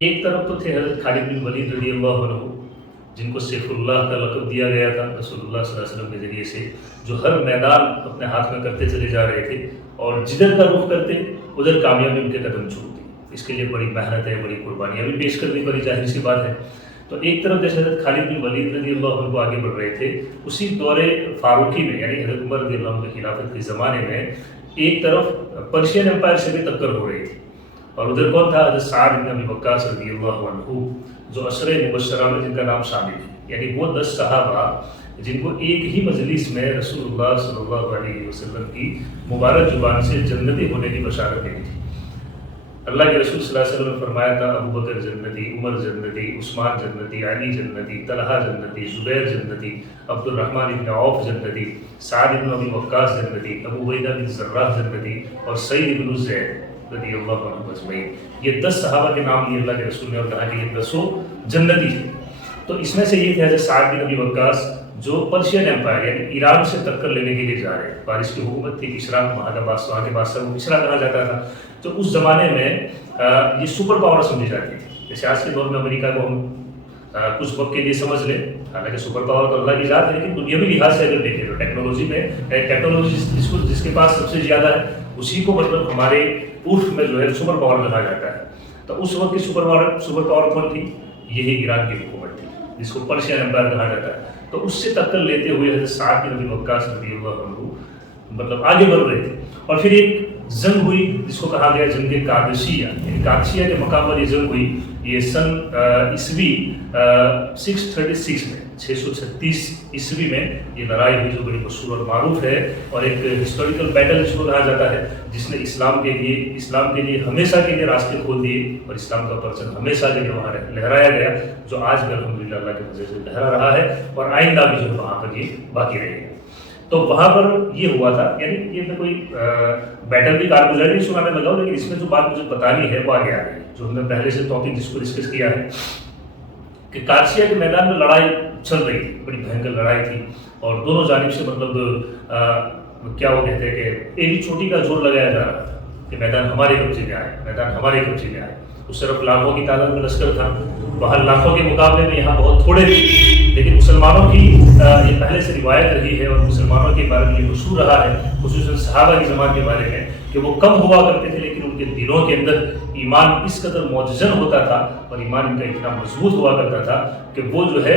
ایک طرف تو تھے حضرت خالد بن ولید رضی اللہ عنہ، جن کو سیف اللہ کا لقب دیا گیا تھا رسول اللہ صلی اللہ علیہ وسلم کے ذریعے سے، جو ہر میدان اپنے ہاتھ میں کرتے چلے جا رہے تھے اور جدھر کا رخ کرتے ادھر کامیابی ان کے قدم چھوٹتی۔ اس کے لیے بڑی محنت ہے، بڑی قربانیاں بھی پیش کرنی پڑی، ظاہر سی بات ہے۔ تو ایک طرف جیسے حضرت خالد بن ولید رضی اللہ عنہ آگے بڑھ رہے تھے، اسی دور فاروقی میں یعنی حضرت عمر رضی اللہ عنہ کی خلافت کے زمانے میں ایک طرف پرشین امپائر سے بھی ٹکر ہو رہی تھی، اور ادھر کون تھا؟ حضرت سعد بن ابی وقاص رضی اللہ عنہ، جو عشرہ مبشرہ میں جن کا نام شامل ہے، یعنی وہ 10 صحابہ جن کو ایک ہی مجلس میں رسول اللہ صلی اللہ علیہ وسلم کی مبارک زبان سے جنتی ہونے کی بشارت دی تھی۔ اللہ کے رسول صلی اللہ علیہ وسلم نے فرمایا تھا ابو بکر جنتی، عمر جنتی، عثمان جنتی، علی جنتی، طلحہ جنتی، زبیر جنتی، عبد الرحمن بن عوف جنتی، سعد بن ابی وقاص جنتی، ابو عبیدہ بن جراح جنتی، اور سعید بن زید رضی اللہ عنہ اجمعین۔ یہ 10 صحابہ کے نام لیے اللہ کے رسول نے اور کہا کہ یہ 10 جنتی تھے۔ تو اس میں سے یہ تھے حضرت سعد بن ابی وقاص جو پرشین امپائر یعنی ایران سے ٹکر لینے کے لیے جا رہے ہیں۔ فارس کی حکومت تھی، کسریٰ وہاں کے بادشاہ کو کسریٰ کہا جاتا تھا۔ تو اس زمانے میں یہ سپر پاور سمجھی جاتی تھی۔ جیسے آج کے دور میں امریکہ کو ہم کچھ وقت کے لیے سمجھ لیں، حالانکہ سپر پاور تو اللہ کی ذات ہے، لیکن دنیاوی لحاظ سے اگر دیکھیں تو ٹیکنالوجی میں جس کے پاس سب سے زیادہ ہے اسی کو مطلب ہمارے عرف میں جو ہے سپر پاور کہا جاتا ہے۔ تو اس وقت کی سپر پاور کون تھی؟ یہی ایران کی حکومت تھی، جس کو پرشین امپائر کہا جاتا ہے۔ تو اس سے ٹکر لیتے ہوئے حضرت سعد بن ابی وقاص رضی اللہ عنہ مطلب آگے بڑھ رہے تھے، اور پھر ایک جنگ ہوئی جس کو کہا گیا جنگ قادسیہ، یعنی قادسیہ کے مقام پر یہ جنگ ہوئی۔ یہ سن عیسوی 636 میں 636 عیسوی میں یہ لڑائی ہوئی، جو بڑی مشہور اور معروف ہے، اور ایک ہسٹوریکل بیٹل جس کو کہا جاتا ہے، جس نے اسلام کے لیے ہمیشہ کے لیے راستے کھول دیے، اور اسلام کا پرچم ہمیشہ کے لیے وہاں لہرایا گیا، جو آج بھی الحمدللہ اللہ کے فضل سے لہرا رہا ہے، اور آئندہ بھی جو ہے وہاں پر یہ باقی رہے گا۔ تو وہاں پر یہ ہوا تھا، یعنی یہ میں کوئی بیٹل کی کارگزاری نہیں سنانے لگا ہوں، لیکن اس میں جو بات مجھے بتانی ہے وہ آگے آ گئی، جو ہم نے پہلے سے ٹاپک جس کو ڈسکس کیا ہے کہ قادسیہ کے میدان میں لڑائی چل رہی تھی، بڑی بھینکر لڑائی تھی، اور دونوں جانب سے مطلب کیا وہ کہتے ہیں کہ ایک چوٹی کا زور لگایا جا رہا تھا کہ میدان ہمارے قبضے میں آئے، میدان ہمارے قبضے میں آئے۔ اس طرف لاکھوں کی تعداد میں لشکر تھا، باہر لاکھوں کے مقابلے میں یہاں بہت تھوڑے تھے، لیکن مسلمانوں کی یہ پہلے سے روایت رہی ہے، اور مسلمانوں کے بارے میں یہ مشہور رہا ہے، خصوصاً صحابہ کی زمان کے بارے میں، کہ وہ کم ہوا کرتے تھے لیکن ان کے دلوں کے اندر ایمان اس قدر معجزن ہوتا تھا، اور ایمان ان کا اتنا مضبوط ہوا کرتا تھا کہ وہ جو ہے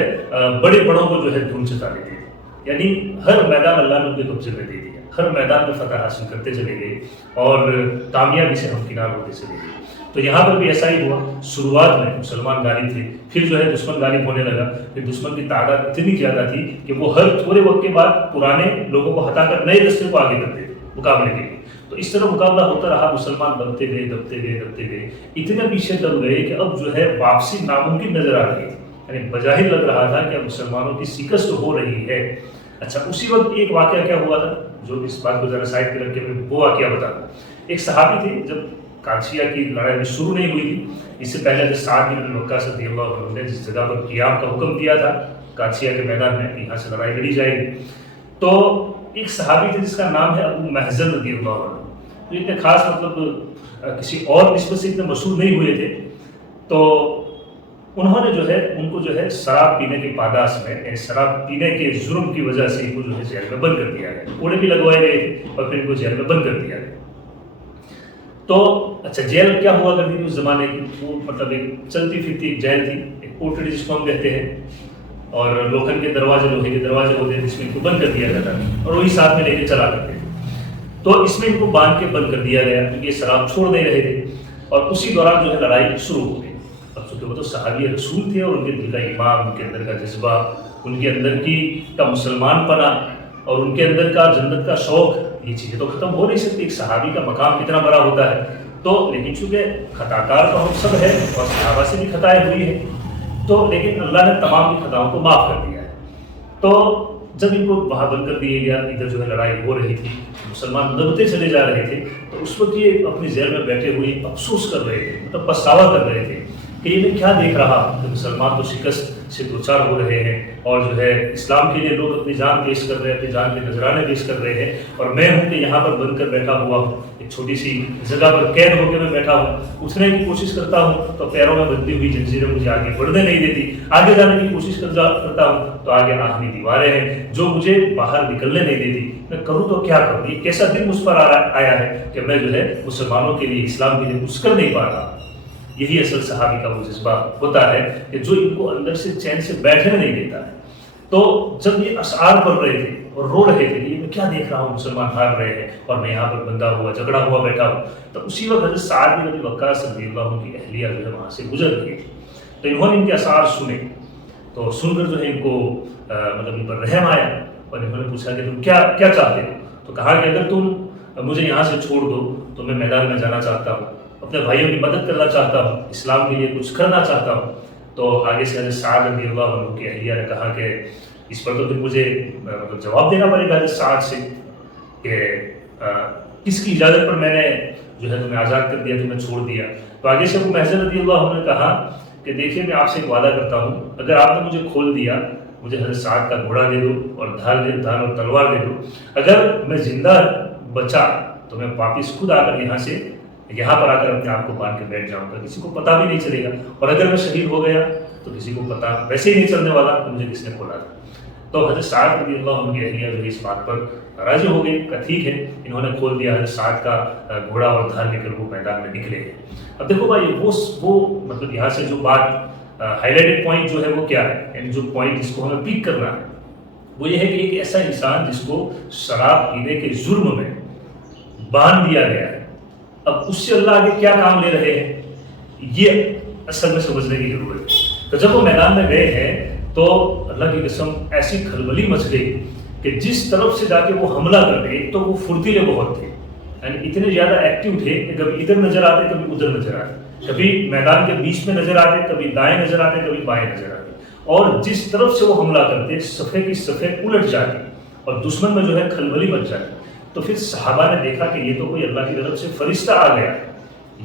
بڑے بڑوں کو جو ہے دھون چتا لیتے تھے، یعنی ہر میدان اللہ نے ان کے قبضے میں دے دیا، ہر میدان میں فتح حاصل کرتے چلے گئے، اور کامیابی سے ہمکنار ہوتے چلے گئے۔ تو یہاں پر بھی ایسا ہی ہوا، شروعات میں مسلمان غالب تھے، پھر جو ہے دشمن غالب ہونے لگا، پھر دشمن کی تعداد اتنی زیادہ تھی کہ وہ ہر تھوڑے وقت کے بعد پرانے لوگوں کو ہٹا کر نئے دستے کو آگے کرتے تھے مقابلے کے لیے۔ تو اس طرح مقابلہ ہوتا رہا، مسلمان دبتے گئے، اتنے پیچھے دب گئے کہ اب جو ہے واپسی ناممکن نظر آ رہی تھی، یعنی بظاہر لگ رہا تھا کہ اب مسلمانوں کی شکست ہو رہی ہے۔ اچھا، اسی وقت ایک واقعہ کیا ہوا تھا، جو اس بات کو ذرا سائڈ پہ رکھ کے میں وہ واقعہ بتا دوں۔ ایک صحابی تھے، جب قادسیہ کی لڑائی میں شروع نہیں ہوئی تھی، اس سے پہلے جو سعد بن ابی وقاص رضی اللہ عنہ نے جس جگہ پر قیام کا حکم دیا تھا قادسیہ کے میدان میں، یہاں سے لڑائی لڑی جائے گی، تو ایک صحابی تھے جس کا نام ہے ابو محزن رضی اللہ عنہ۔ تو اتنے خاص مطلب کسی اور نسبت سے اتنے مشہور نہیں ہوئے تھے، تو انہوں نے جو ہے ان کو جو ہے شراب پینے کے پاداش میں، یعنی شراب پینے کے جرم کی وجہ سے ان کو جو ہے جیل میں بند کر دیا گیا، کوڑے بھی لگوائے گئے تھے اور پھر ان کو جیل میں بند کر دیا گیا۔ تو اچھا، جیل کیا ہوا کرتی تھی اس زمانے کی؟ وہ مطلب ایک چلتی پھرتی ایک جیل تھی، ایک کوٹڑی جس کو ہم کہتے ہیں، اور لوہے کے دروازے ہوتے ہیں جس میں ان کو بند کر دیا جاتا ہے، اور وہی ساتھ میں لے کے چلا کرتے تھے۔ تو اس میں ان کو باندھ کے بند کر دیا گیا کیونکہ یہ شراب چھوڑ نہیں رہے تھے، اور اسی دوران جو ہے لڑائی شروع ہو گئی۔ اب چونکہ وہ تو صحابی رسول تھے، اور ان کے دل کا ایمان، ان کے اندر کا جذبہ، ان کے اندر کا مسلمان پنا، اور ان کے اندر کا جنت کا شوق، یہ چیزیں تو ختم ہو نہیں سکتی۔ ایک صحابی کا مقام کتنا بڑا ہوتا ہے، تو لیکن چونکہ خطا کار کا ہم سب ہے، اور صحابہ سے بھی خطائیں ہوئی ہیں، تو لیکن اللہ نے تمام کی خطاؤں کو معاف کر دیا ہے۔ تو جب ان کو وہاں بند کر دیا گیا، ادھر جو ہے لڑائی ہو رہی تھی، مسلمان دبتے چلے جا رہے تھے، تو اس وقت یہ اپنی جیل میں بیٹھے ہوئے افسوس کر رہے تھے، مطلب پچھتاوا کر رہے تھے کہ یہ میں کیا دیکھ رہا کہ مسلمان تو سے دو چار ہو رہے ہیں اور جو ہے اسلام کے لیے لوگ اپنی جان پیش کر رہے ہیں، اپنی جان کے نذرانے پیش کر رہے ہیں، اور میں ہوں کہ یہاں پر بن کر بیٹھا ہوا ہوں، ایک چھوٹی سی جگہ پر قید ہو کے میں بیٹھا ہوں، اٹھنے کی کوشش کرتا ہوں تو پیروں میں بندھی ہوئی زنجیریں مجھے آگے بڑھنے نہیں دیتی، آگے جانے کی کوشش کرتا ہوں تو آگے آہنی دیواریں ہیں جو مجھے باہر نکلنے نہیں دیتی، میں کروں تو کیا کروں؟ یہ کیسا دن مجھ پر آیا ہے کہ میں جو ہے مسلمانوں کے لیے، اسلام کے لیے کچھ کر نہیں پا رہا۔ یہی اصل صحابی کا وہ جذبہ ہوتا ہے کہ جو ان کو اندر سے چین سے بیٹھنے نہیں دیتا ہے۔ تو جب یہ اشعار پڑھ رہے تھے اور رو رہے تھے کہ یہ میں کیا دیکھ رہا ہوں، مسلمان ہار رہے ہیں اور میں یہاں پر بندہ ہوا جھگڑا ہوا بیٹھا ہوں، تو اسی وقت حضرت سعد بن ابی وقاص رضی اللہ عنہ کی اہلیہ جو ہے وہاں سے گزر رہی تھی، تو انہوں نے ان کے اشعار سنے، تو سن کر جو ہے ان کو مطلب ان پر رحم آیا اور انہوں نے پوچھا کہ تم کیا چاہتے ہو؟ تو کہا کہ اگر تم مجھے یہاں سے چھوڑ دو تو میں میدان میں جانا چاہتا ہوں، اپنے بھائیوں کی مدد کرنا چاہتا ہوں، اسلام کے لیے کچھ کرنا چاہتا ہوں۔ تو آگے سے حضرت سعد رضی اللہ عنہ کی اہلیہ نے کہا کہ اس پر تو پھر مجھے مطلب جواب دینا پڑے گا حضرت سعد سے کہ کس کی اجازت پر میں نے جو ہے تمہیں آزاد کر دیا، تمہیں چھوڑ دیا۔ تو آگے سے ابو محزن رضی اللہ عنہ نے کہا کہ دیکھیے میں آپ سے ایک وعدہ کرتا ہوں، اگر آپ نے مجھے کھول دیا، مجھے حضرت سعد کا گھوڑا دے دو اور ڈھال اور تلوار دے دو، اگر میں زندہ بچا تو میں واپس خود آ کر یہاں پر آ کر اپنے آپ کو باندھ کے بیٹھ جاؤں گا، کسی کو پتہ بھی نہیں چلے گا، اور اگر میں شہید ہو گیا تو کسی کو پتہ ویسے ہی نہیں چلنے والا کہ مجھے کس نے کھولا تھا۔ تو حضرت سعد رضی اللہ عنہ کی اہلیہ جو ہے اس بات پر راضی ہو گئی کہ ٹھیک ہے، انہوں نے کھول دیا، حضرت سعد کا گھوڑا اور ڈھال لے کر وہ میدان میں نکلے ہیں۔ اب دیکھو بھائی وہ مطلب یہاں سے جو بات ہائی لائٹڈ پوائنٹ جو ہے وہ کیا ہے، یعنی جو پوائنٹ جس کو ہمیں پیک کرنا ہے وہ یہ ہے کہ ایک ایسا انسان جس کو شراب پینے کے جرم میں باندھ دیا گیا ہے، اب اس سے اللہ آگے کیا کام لے رہے ہیں، یہ اصل میں سمجھنے کی ضرورت ہے۔ تو جب وہ میدان میں گئے ہیں تو اللہ کی قسم ایسی کھلبلی مچ گئی کہ جس طرف سے جا کے وہ حملہ کر گئے تو وہ پھرتیلے بہت تھے، یعنی اتنے زیادہ ایکٹیو تھے کہ کبھی ادھر نظر آتے کبھی ادھر نظر آتے، کبھی میدان کے بیچ میں نظر آتے، کبھی دائیں نظر آتے، کبھی بائیں نظر آتے، اور جس طرف سے وہ حملہ کرتے صفحے کی صفحے الٹ جاتی اور دشمن میں جو ہے کھلبلی مچ جاتی۔ تو پھر صحابہ نے دیکھا کہ یہ تو کوئی اللہ کی طرف سے فرشتہ آ گیا ہے،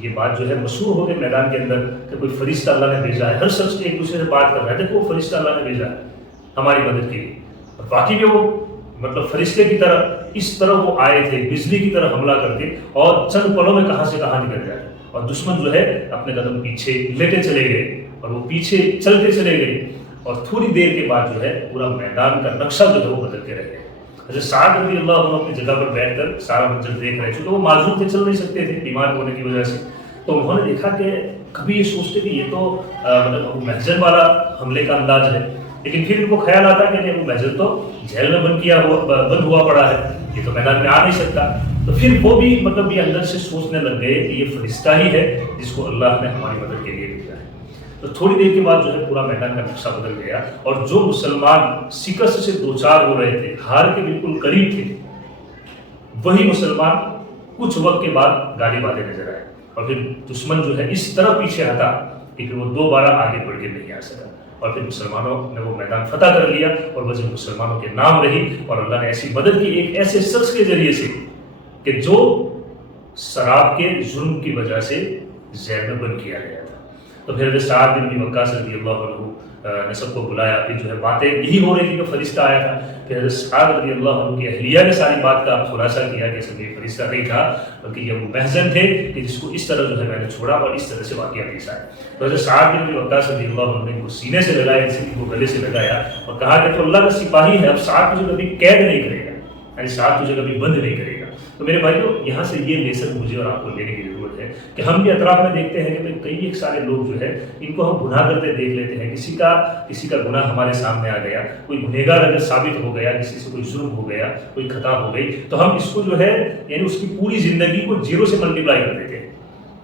یہ بات جو ہے مشہور ہو گئی میدان کے اندر کہ کوئی فرشتہ اللہ نے بھیجا ہے، ہر شخص ایک دوسرے سے بات کر رہا ہے، دیکھو وہ فرشتہ اللہ نے بھیجا ہے ہماری مدد کے لیے، اور باقی بھی وہ مطلب فرشتے کی طرح اس طرح وہ آئے تھے، بجلی کی طرح حملہ کرتے اور چند پلوں میں کہاں سے کہاں نکل جائے، اور دشمن جو ہے اپنے قدم پیچھے لیتے چلے گئے اور وہ پیچھے چلتے چلے گئے، اور تھوڑی دیر کے بعد جو ہے پورا میدان کا نقشہ جو ہے وہ بدل کے رہ گئے۔ حضرت سعد رضی اللہ عنہ اپنی جگہ پر بیٹھ کر سارا منظر دیکھ رہے تھے، تو وہ معذور تھے، چل نہیں سکتے تھے بیمار ہونے کی وجہ سے، تو انہوں نے دیکھا کہ کبھی یہ سوچتے کہ یہ تو مطلب ابو محزن والا حملے کا انداز ہے، لیکن پھر ان کو خیال آتا کہ نہیں، ابو محزن تو جیل میں بند ہوا پڑا ہے، یہ تو میدان میں آ نہیں سکتا، تو پھر وہ بھی مطلب یہ اندر سے سوچنے لگ گئے کہ یہ فرشتہ ہی ہے جس کو اللہ نے ہماری مدد کے لیے بھیجا ہے۔ تو تھوڑی دیر کے بعد جو ہے پورا میدان کا نقشہ بدل گیا، اور جو مسلمان شکست سے دوچار ہو رہے تھے، ہار کے بالکل قریب تھے، وہی مسلمان کچھ وقت کے بعد گالی باتیں نظر آئے، اور پھر دشمن جو ہے اس طرح پیچھے ہٹا کہ پھر وہ دوبارہ آگے بڑھ کے نہیں آ سکا، اور پھر مسلمانوں نے وہ میدان فتح کر لیا، اور وجہ مسلمانوں کے نام رہی، اور اللہ نے ایسی مدد کی ایک ایسے شخص کے ذریعے سے کہ جو شراب کے جرم کی وجہ سے زیر میں بند کیا گیا تھا۔ تو پھر حضرت سعد بن ابی وقاص رضی اللہ عنہ نے سب کو بلایا، پھر جو ہے باتیں یہی ہو رہی تھی کہ فرشتہ آیا تھا، پھر حضرت سعد رضی اللہ عنہ کی اہلیہ نے ساری بات کا خلاصہ کیا کہ سب یہ فرشتہ نہیں تھا بلکہ یہ ابو محزن تھے کہ جس کو اس طرح جو ہے میں نے چھوڑا اور اس طرح سے واقعہ پیش آیا۔ تو حضرت سعد بن ابی وقاص رضی اللہ عنہ نے ان کو سینے سے لگایا، کسی کو گلے سے لگایا اور کہا کہ تو اللہ کا سپاہی ہے، اب سعد تجھے کبھی قید نہیں کرے گا، یعنی سعد تجھے کبھی بند نہیں کرے گا۔ تو میرے بھائیو، یہاں سے یہ لیسن مجھے اور آپ کو لینے کی ضرورت ہے کہ ہم بھی اطراف میں دیکھتے ہیں کہ کئی ایک سارے لوگ جو ہے ان کو ہم گناہ کرتے دیکھ لیتے ہیں، کسی کا گناہ ہمارے سامنے آ گیا، کوئی گنہگار اگر ثابت ہو گیا، کسی سے کوئی جرم ہو گیا، کوئی خطا ہو گئی، تو ہم اس کو جو ہے یعنی اس کی پوری زندگی کو زیرو سے ملٹیپلائی کر دیتے ہیں۔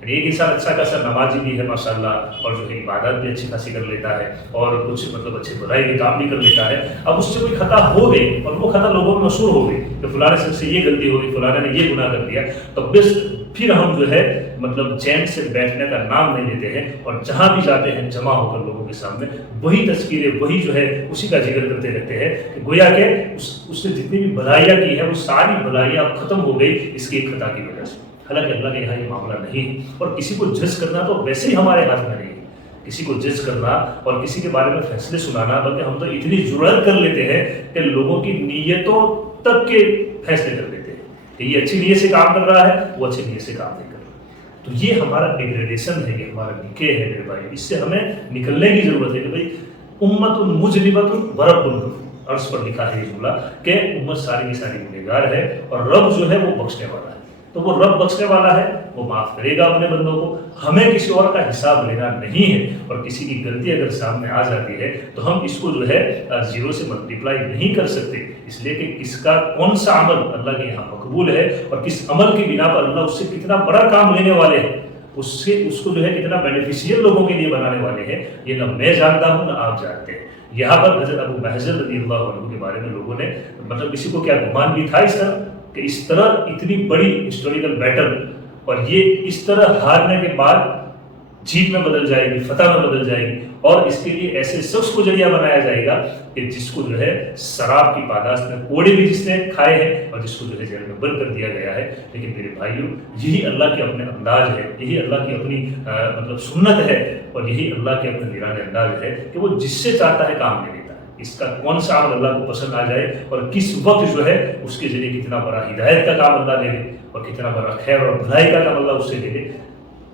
ایک انسان اچھا خاصا نمازی بھی ہے ماشاءاللہ، اور جو ہے عبادت بھی اچھی خاصی کر لیتا ہے، اور کچھ مطلب اچھے بھلائی کے کام بھی کر لیتا ہے، اب اس سے کوئی خطا ہو گئی اور وہ خطا لوگوں میں مشہور ہو گئی کہ فلاں شخص سے یہ غلطی ہو گئی، فلاں نے یہ گناہ کر دیا، تو بس پھر ہم جو ہے مطلب چین سے بیٹھنے کا نام نہیں لیتے ہیں، اور جہاں بھی جاتے ہیں جمع ہو کر لوگوں کے سامنے وہی تذکیریں، وہی جو ہے اسی کا ذکر کرتے رہتے ہیں کہ گویا کہ اس نے جتنی بھی بھلائیاں کی ہے وہ ساری بھلائیاں اب ختم ہو گئی اس کی ایک خطا کی وجہ سے۔ حالانکہ اللہ کے یہاں یہ معاملہ نہیں ہے، اور کسی کو جج کرنا تو ویسے ہی ہمارے ہاتھ میں نہیں ہے کسی کو جج کرنا اور کسی کے بارے میں فیصلے سنانا، بلکہ ہم تو اتنی جرأت کر لیتے ہیں کہ لوگوں کی نیتوں تک کے فیصلے کر لیتے ہیں کہ یہ اچھی نیت سے کام کر رہا ہے، وہ اچھی نیت سے کام نہیں کر رہا۔ تو یہ ہمارا ڈیگریڈیشن ہے، یہ ہمارا ڈکے ہے میرے بھائی، اس سے ہمیں نکلنے کی ضرورت ہے کہ بھائی امت مجرمۃ ورب الغفور، عرض پر لکھا ہے یہ جملہ کہ امت ساری کی ساری گنہگار ہے اور رب جو ہے وہ بخشنے والا ہے۔ تو وہ رب بخشنے والا ہے، وہ معاف کرے گا اپنے بندوں کو، ہمیں کسی اور کا حساب لینا نہیں ہے۔ اور کسی کی غلطی اگر سامنے آ جاتی ہے تو ہم اس کو جو ہے زیرو سے ملٹیپلائی نہیں کر سکتے، اس لیے کہ کس کا کون سا عمل اللہ کے یہاں مقبول ہے اور کس عمل کی بنا پر اللہ اس سے کتنا بڑا کام لینے والے ہیں، اس کو جو ہے کتنا بینیفیشیل لوگوں کے لیے بنانے والے ہیں، یہ نہ میں جانتا ہوں نہ آپ جانتے ہیں۔ یہاں پر حضرت ابو محذر رضی اللہ عنہ کے بارے میں لوگوں نے مطلب کسی کو کیا گمان بھی تھا اس طرح کہ اس طرح اتنی بڑی ہسٹوریکل بیٹل اور یہ اس طرح ہارنے کے بعد جیت میں بدل جائے گی، فتح میں بدل جائے گی، اور اس کے لیے ایسے شخص کو ذریعہ بنایا جائے گا کہ جس کو جو ہے شراب کی پاداش میں کوڑے بھی جس نے کھائے ہیں اور جس کو جو ہے جیل میں بند کر دیا گیا ہے۔ لیکن میرے بھائیوں، یہی اللہ کے اپنے انداز ہے، یہی اللہ کی اپنی مطلب سنت ہے، اور یہی اللہ کے اپنے نرانے انداز ہے کہ وہ جس سے چاہتا ہے کام لے لیتا ہے۔ اس کا کون سا عمل اللہ کو پسند آ جائے اور کس وقت جو ہے اس کے ذریعے کتنا بڑا ہدایت کا کام اللہ لے لے اور کتنا بڑا خیر اور بھلائی کا کام اللہ اس سے لے لے،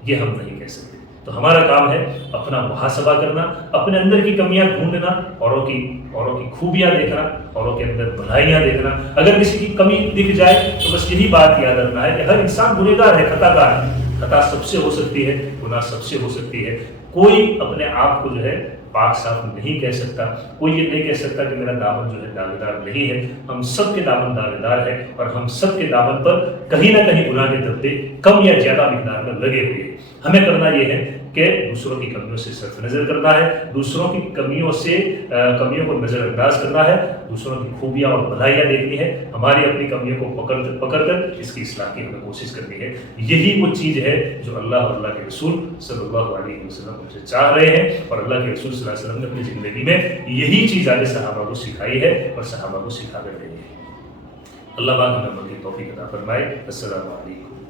یہ ہم نہیں کہہ سکتے۔ تو ہمارا کام ہے اپنا محاسبہ کرنا، اپنے اندر کی کمیاں ڈھونڈنا، اوروں کی خوبیاں دیکھنا، اوروں کے اندر بھلائیاں دیکھنا۔ اگر کسی کی کمی دکھ جائے تو بس یہی بات یاد رکھنا ہے کہ ہر انسان گنہگار ہے، خطا کار ہے، خطا سب سے ہو سکتی ہے، گناہ سب سے ہو سکتی ہے۔ کوئی اپنے آپ کو جو ہے پاک صاف نہیں کہہ سکتا، کوئی یہ نہیں کہہ سکتا کہ میرا دامن جو ہے داغدار نہیں ہے۔ ہم سب کے دامن داغدار ہے اور ہم سب کے دامن پر کہیں نہ کہیں گناہ کے دھبے کم یا زیادہ مقدار میں لگے ہوئے ہیں۔ ہمیں کرنا یہ ہے کہ دوسروں کی کمیوں سے صرف نظر کرنا ہے، دوسروں کی کمیوں کو نظر انداز کرنا ہے، دوسروں کی خوبیاں اور بھلائیاں دیکھنی ہے، ہماری اپنی کمیوں کو پکڑ کر اس کی اصلاح کی ہمیں کوشش کرنی ہے۔ یہی وہ چیز ہے جو اللہ اور اللہ کے رسول صلی اللہ علیہ وسلم ہم سے چاہ رہے ہیں، اور اللہ کے رسول صلی اللہ علیہ وسلم نے اپنی زندگی میں یہی چیز آگے صحابہ کو سکھائی ہے اور صحابہ کو سکھا کر رہی ہے۔ اللہ پاک ہمیں عمل کی توفیق عطا فرمائے۔ السلام علیکم۔